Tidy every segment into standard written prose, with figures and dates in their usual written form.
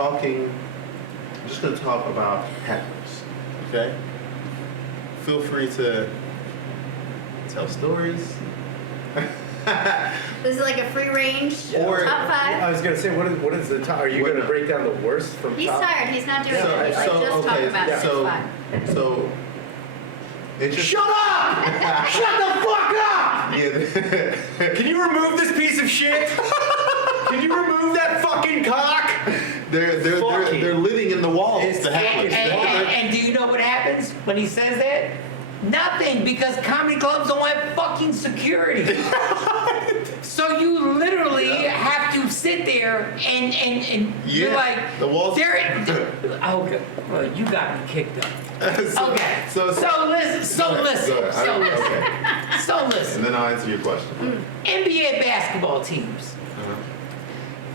talking. I'm just going to talk about hecklers. Okay. Feel free to tell stories. This is like a free range Or- top five. I was gonna say, what is the top? Are you gonna break down the worst from He's top? tired. He's not doing So- it. He's like, so, just talk okay, about it. It's so- fine. So, it just Shut up! Shut the fuck up! yeah. Can you remove this piece of shit? Can you remove that fucking cock? They're living in the walls. It's The hecklers. And do you know what happens when he says that? Nothing, because comedy clubs don't have fucking security. So you literally have to sit there and you're like, the walls. okay, well, you got me kicked up. So- Okay, so- listen. And then I'll answer your question. NBA basketball teams.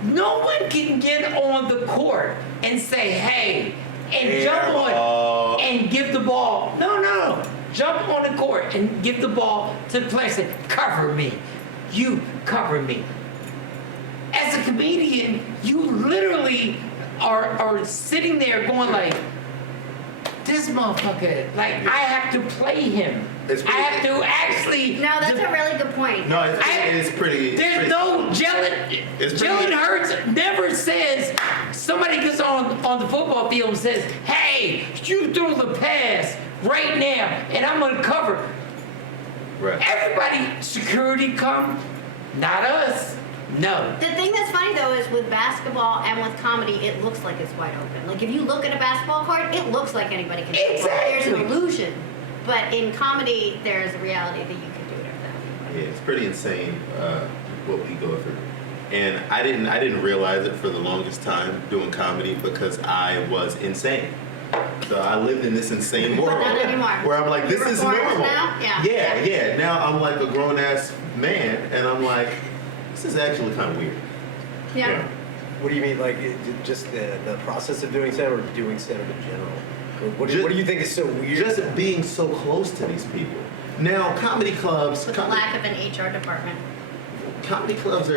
No one can get on the court and say, hey, and jump on and give the ball. No. Jump on the court and give the ball to the player and say, cover me. You cover me. As a comedian, you literally are sitting there going like, this motherfucker, like, I have to play him. I have to actually... No, that's a really good point. No, it's pretty... There's no Jalen Hurts never says, somebody gets on the football field and says, hey, you throw the pass right now and I'm gonna cover. Right. Everybody, security come, not us. No. The thing that's funny though is with basketball and with comedy, it looks like it's wide open. Like if you look at a basketball court, it looks like anybody can. Exactly. There's an illusion, but in comedy, there's a reality that you can do whatever that. Yeah, it's pretty insane what we go through. And I didn't realize it for the longest time doing comedy because I was insane. So I lived in this insane world Not anymore. where I'm like, this You're is reformed normal. now? Yeah. Now I'm like a grown ass man, and I'm like, this is actually kind of weird. Yeah. What do you mean, like just the process of doing stand-up or doing stand-up in general? What do you think is so weird? Just being so close to these people. Now, comedy clubs. With the lack of an HR department. Comedy clubs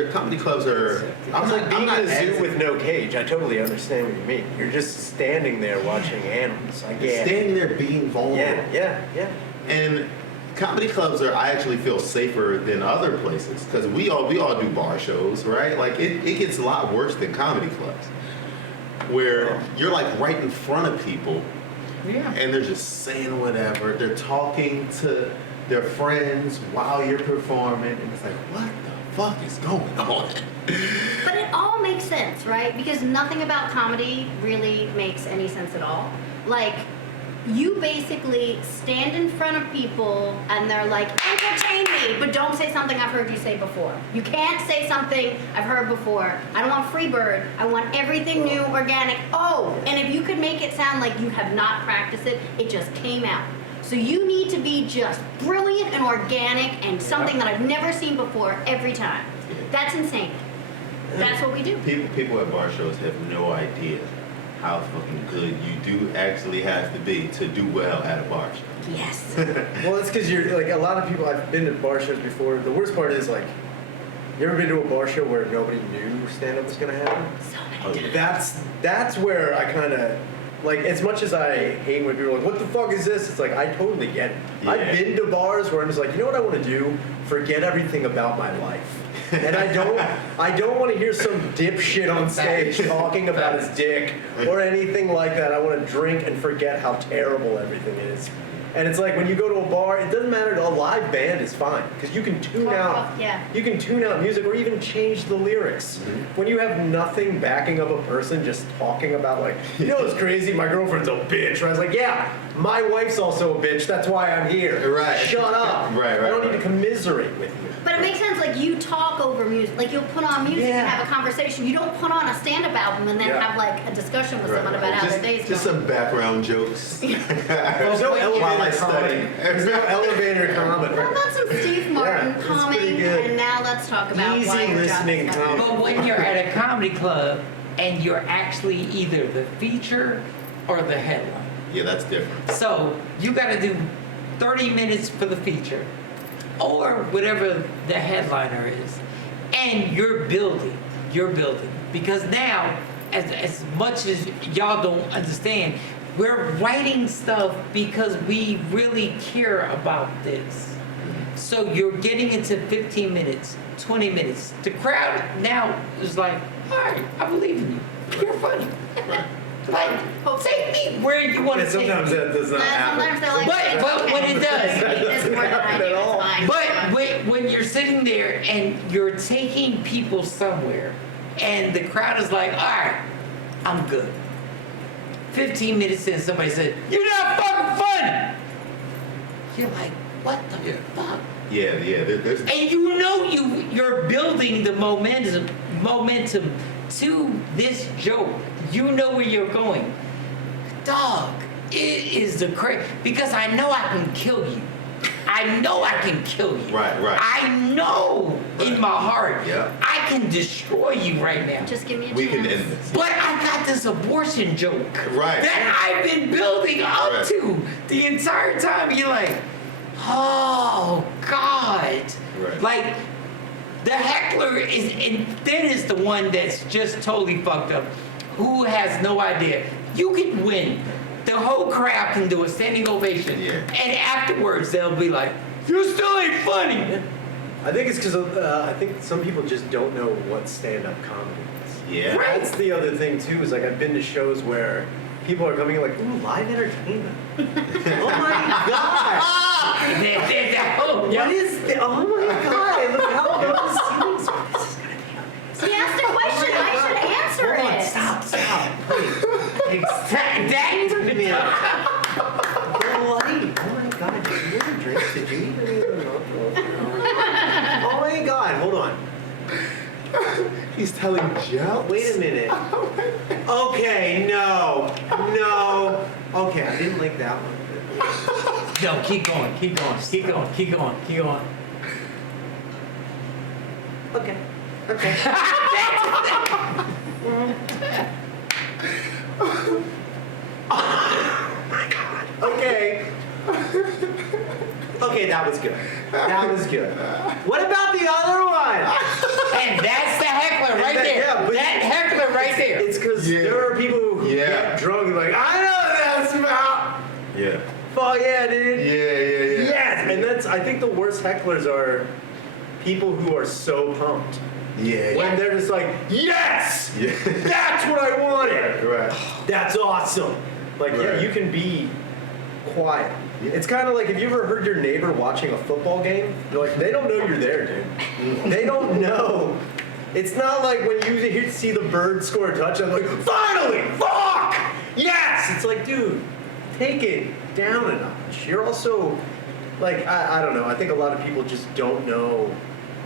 are. I'm like being in a zoo with no cage. I totally understand what you mean. You're just standing there watching animals. I get it. Standing there being vulnerable. Yeah. And comedy clubs are. I actually feel safer than other places because we all do bar shows, right? Like it gets a lot worse than comedy clubs, where you're like right in front of people, and they're just saying whatever. They're talking to their friends while you're performing, and it's like, what the fuck is going on? But it all makes sense, right? Because nothing about comedy really makes any sense at all. Like, you basically stand in front of people and they're like, entertain me, but don't say something I've heard you say before. You can't say something I've heard before. I don't want Freebird. I want everything new, organic. Oh, and if you could make it sound like you have not practiced it, it just came out. So you need to be just brilliant and organic and something that I've never seen before every time. That's insane. That's what we do. People at bar shows have no idea how fucking good you do actually have to be to do well at a bar show. Yes. Well, it's because you're like a lot of people. I've been to bar shows before. The worst part is like, you ever been to a bar show where nobody knew stand-up was gonna happen? So many times. That's where I kind of like. As much as I hate when people are like, "What the fuck is this?" It's like I totally get it. Yeah. I've been to bars where I'm just like, you know what I want to do? Forget everything about my life. And I don't want to hear some dipshit on stage talking about his dick or anything like that. I want to drink and forget how terrible everything is. And it's like when you go to a bar, it doesn't matter. A live band is fine because you can tune out. You can tune out music or even change the lyrics. Mm-hmm. When you have nothing backing up a person just talking about like, you know, it's crazy. My girlfriend's a bitch. And I was like, yeah, my wife's also a bitch. That's why I'm here. Right. Shut up. Right. I don't need to commiserate with you. But it makes sense, like you talk over music, like you'll put on music and have a conversation. You don't put on a stand-up album and then have like a discussion with someone about how their day's going. Just some background jokes. There's no elevator comedy. There's no elevator comedy. What about some Steve Martin it's calming? pretty good. And now let's talk about Easy why your listening job's done. comedy. But when you're at a comedy club and you're actually either the feature or the headline. Yeah, that's different. So you got to do 30 minutes for the feature or whatever the headliner is. And you're building. Because now as much as y'all don't understand, we're writing stuff because we really care about this. So you're getting into 15 minutes, 20 minutes. The crowd now is like, all right, I believe in you. You're funny. Like, take me where you want to take me. Sometimes that does not happen. Sometimes they're like, But when it does, it's more than I do, it's fine. but when you're sitting there and you're taking people somewhere, and the crowd is like, all right, I'm good. 15 minutes in, somebody said, you're not fucking funny. You're like, what the fuck? Yeah. There's And you know you're building the momentum to this joke. You know where you're going. Dog, it is the crazy, because I know I can kill you. I know I can kill you. Right. I know in my heart, Yeah. I can destroy you right now. Just give me a chance. we can end this. But I got this abortion joke Right. that I've been building up Right. to the entire time. You're like, oh God. Right. Like, the heckler is, and then is the one that's just totally fucked up, who has no idea. You can win. The whole crowd can do a standing ovation. Yeah. And afterwards, they'll be like, you still ain't funny. I think it's because I think some people just don't know what stand-up comedy is. Yeah. Right. That's the other thing too. Is like I've been to shows where people are coming in like, ooh, live entertainment. Oh my god! What is the? Oh my god! Look how good the scenes are. This is gonna be amazing. He asked a question. I should answer Hold on, it. stop, please. Bloody! Oh my god! Did you ever drink? Did you even? Oh my god! Hold on. He's telling jokes. Wait a minute. Okay, no. Okay, I didn't like that one. No, keep going. Oh my god. Okay. Okay, that was good. What about the other one? And that's the heckler right there. Yeah, but that heckler right there. It's because Yeah. there are people who Yeah. get drunk and like, I know what that's about. Yeah. Fuck yeah, dude. Yeah. Yes, and that's. I think the worst hecklers are people who are so pumped Yeah. when they're just like, yes, Yeah. that's what I wanted. Right. That's awesome. Like, yeah, Right. you can be quiet. Yeah. It's kind of like, have you ever heard your neighbor watching a football game? They're like, they don't know you're there, dude. They don't know. It's not like when you see the bird score a touchdown, like, finally, fuck, yes. It's like, dude, take it down a notch. You're also, like, I don't know. I think a lot of people just don't know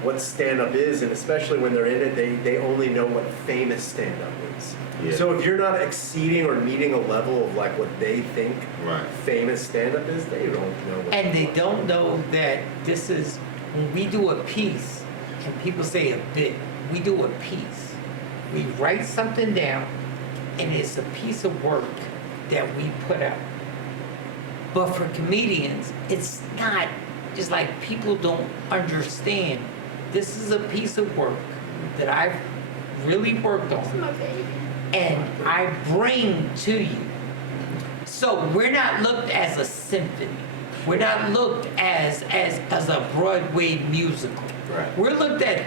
what stand-up is, and especially when they're in it, they only know what famous stand-up is. Yeah. So if you're not exceeding or meeting a level of like what they think Right. famous stand-up is, they don't know what And they want. don't know that this is, when we do a piece, and people say a bit, we do a piece. We write something down, and it's a piece of work that we put out. But for comedians, it's not, it's like people don't understand. This is a piece of work that I've really worked on. My baby. And I bring to you. So we're not looked as a symphony. We're not looked as a Broadway musical. Right. We're looked at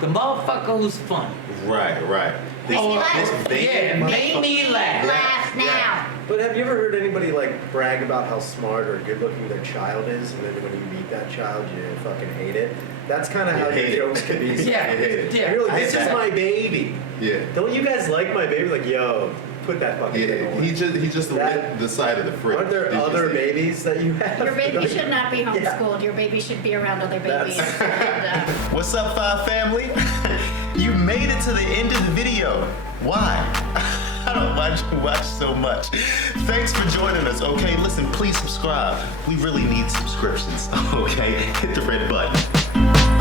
the motherfucker who's funny. Right. This, Make me laugh. this Yeah, make me laugh. Laugh now. But have you ever heard anybody like brag about how smart or good looking their child is, and then when you meet that child, you fucking hate it? That's kind of You how hate your it. jokes can be. Yeah, hate it. yeah. You're I like, this hate is that. my baby. Yeah. Don't you guys like my baby? Like, yo, put that fucking thing Yeah. away. He just That- lit the side of the fridge. Aren't there Did you other see? babies that you have? Your baby Like- should not be Yeah. homeschooled. Your baby should be around other babies. That's- And, What's up, Five Family? You made it to the end of the video. Why? I don't know why you watch so much. Thanks for joining us, okay? Listen, please subscribe. We really need subscriptions, okay? Hit the red button.